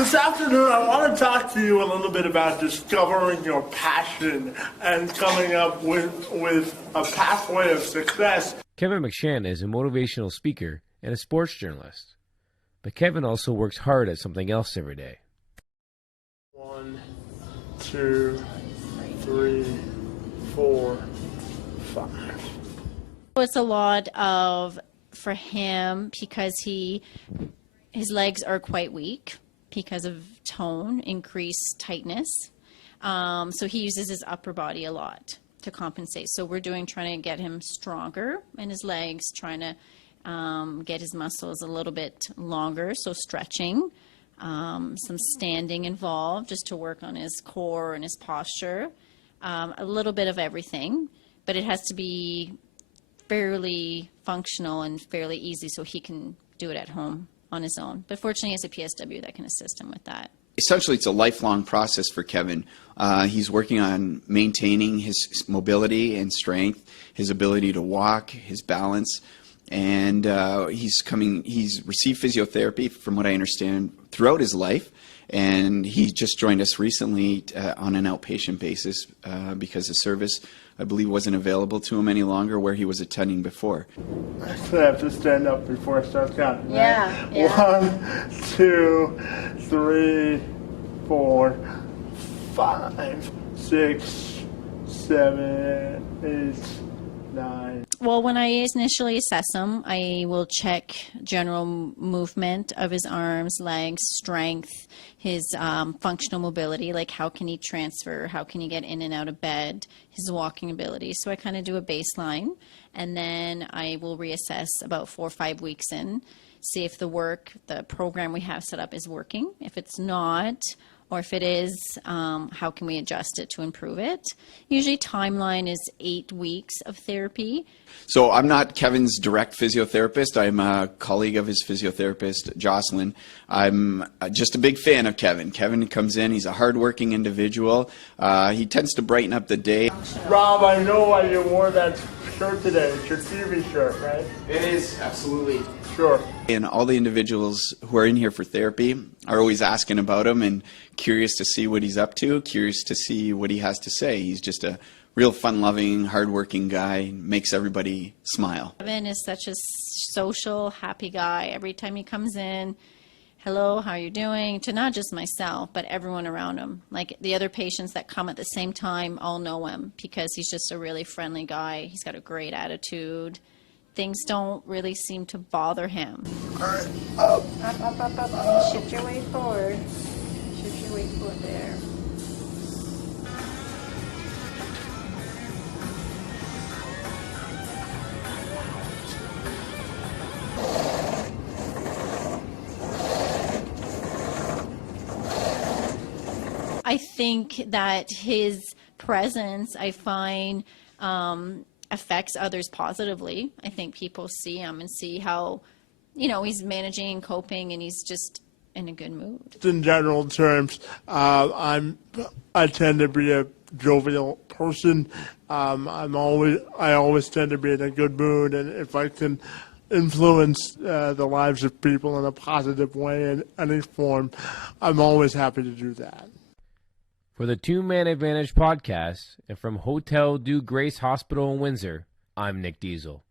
This afternoon, I want to talk to you a little bit about discovering your passion and coming up with a pathway of success. Kevin McShan is a motivational speaker and a sports journalist. But Kevin also works hard at something else every day. 1, 2, 3, 4, 5. It's a lot for him because his legs are quite weak because of tone, increased tightness. So he uses his upper body a lot to compensate. So we're trying to get him stronger in his legs, trying to get his muscles a little bit longer, so stretching, some standing involved just to work on his core and his posture, a little bit of everything, but it has to be fairly functional and fairly easy so he can do it at home on his own. But fortunately, he has a PSW that can assist him with that. Essentially, it's a lifelong process for Kevin. He's working on maintaining his mobility and strength, his ability to walk, his balance, and he's received physiotherapy, from what I understand, throughout his life. And he just joined us recently on an outpatient basis because the service, I believe, wasn't available to him any longer where he was attending before. Actually, I have to stand up before I start counting. Yeah, right? yeah. 1, 2, 3, 4, 5, 6, 7, 8, 9. Well, when I initially assess him, I will check general movement of his arms, legs, strength, his functional mobility, like how can he transfer, how can he get in and out of bed, his walking ability. So I kind of do a baseline, and then I will reassess about 4 or 5 weeks in, see if the program we have set up is working. If it's not, or if it is, how can we adjust it to improve it? Usually timeline is 8 weeks of therapy. So I'm not Kevin's direct physiotherapist. I'm a colleague of his physiotherapist, Jocelyn. I'm just a big fan of Kevin. Kevin comes in, he's a hardworking individual. He tends to brighten up the day. Rob, I know why you wore that shirt today. It's your TV shirt, right? It is, absolutely. Sure. And all the individuals who are in here for therapy are always asking about him and curious to see what he's up to, curious to see what he has to say. He's just a real fun-loving, hard-working guy, makes everybody smile. Kevin is such a social, happy guy. Every time he comes in, hello, how are you doing? To not just myself, but everyone around him. Like the other patients that come at the same time all know him because he's just a really friendly guy. He's got a great attitude. Things don't really seem to bother him. All right, up. Up. Shift your weight forward. Shift your weight forward there. I think that his presence, I find, affects others positively. I think people see him and see how, he's managing and coping, and he's just in a good mood. In general terms, I tend to be a jovial person. I always tend to be in a good mood, and if I can influence the lives of people in a positive way in any form, I'm always happy to do that. For the Two Man Advantage podcast, and from Hotel du Grace Hospital in Windsor, I'm Nick Diesel.